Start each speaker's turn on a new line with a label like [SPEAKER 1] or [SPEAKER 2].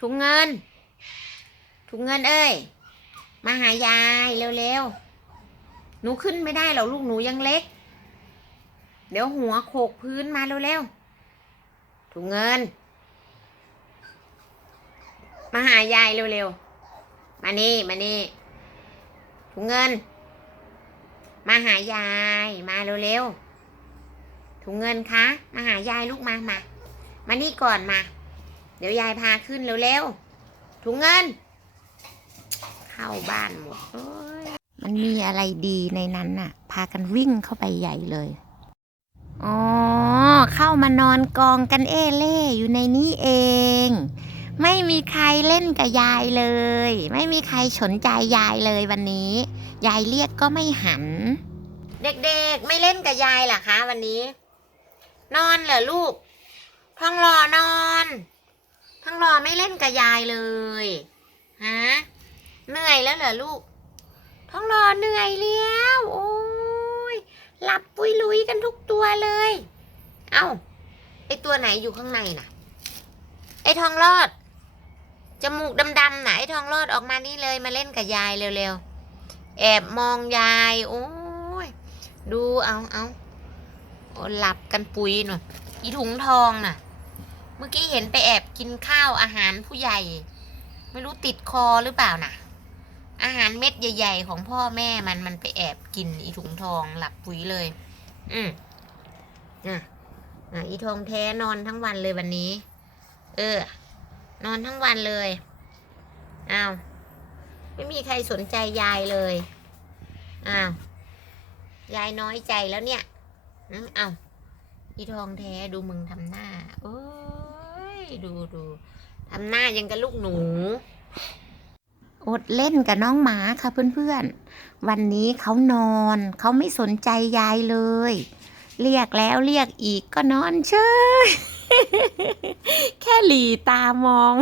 [SPEAKER 1] ถุงเงิน ถุงเงินเอ้ย มาหายายเร็วๆ หนูขึ้นไม่ได้หรอกลูกหนูยังเล็ก เดี๋ยวหัวโขกพื้นมาเร็วๆ ถุงเงิน มาหายายเร็วๆ มานี่มานี่ ถุงเงิน มาหายายมาเร็วๆ ถุงเงินคะ มาหายายลูกมามา มานี่ก่อนมา เดี๋ยวยายพาขึ้นเร็วๆถุงเงิน เข้าบ้านหมดเอ้ยมันมีอะไรดีในนั้นน่ะ พากันวิ่งเข้าไปใหญ่เลย อ๋อ เข้ามานอนกองกันเอเล่อยู่ในนี้เอง ไม่มีใครเล่นกับยายเลย ไม่มีใครสนใจยายเลยวันนี้ ยายเรียกก็ไม่หัน เด็กๆ ไม่เล่นกับยายเหรอคะวันนี้ นอนเหรอลูกท้องรอนอน ท้องรอไม่เล่นกับยายเลยฮะเหนื่อยแล้วเหรอลูกท้องรอเหนื่อยแล้วโอ้ยหลับปุยลุยกันทุกตัวเลย เอ้าไอตัวไหนอยู่ข้างในน่ะ ไอทองรอดจมูกดำๆน่ะไอทองรอดออกมานี่เลยมาเล่นกับยายเร็วๆแอบมองยายโอ้ยดูเอาเอาหลับกันปุยหน่อยอีถุงทองน่ะ เมื่อกี้เห็นไปแอบกินข้าวอาหารผู้ใหญ่ ไม่รู้ติดคอหรือเปล่าน่ะอาหารเม็ดใหญ่ ๆ ของพ่อแม่มันมันไปแอบกินอีถุงทองหลับปุ๋ยเลย อืมอะอะอีทองแท้นอนทั้งวันเลยวันนี้ เออ นอนทั้งวันเลยอ้าวไม่มีใครสนใจยายเลยอ้าวยายน้อยใจแล้วเนี่ยอืมอ้าว อีทองแท้ดูมึงทำหน้า โอ้ย ดูดูทำหน้ายังกับลูกหนู อดเล่นกับน้องหมาค่ะเพื่อนๆ วันนี้เขานอนเขาไม่สนใจยายเลย เรียกแล้วเรียกอีกก็นอนเฉยแค่หลีตามอง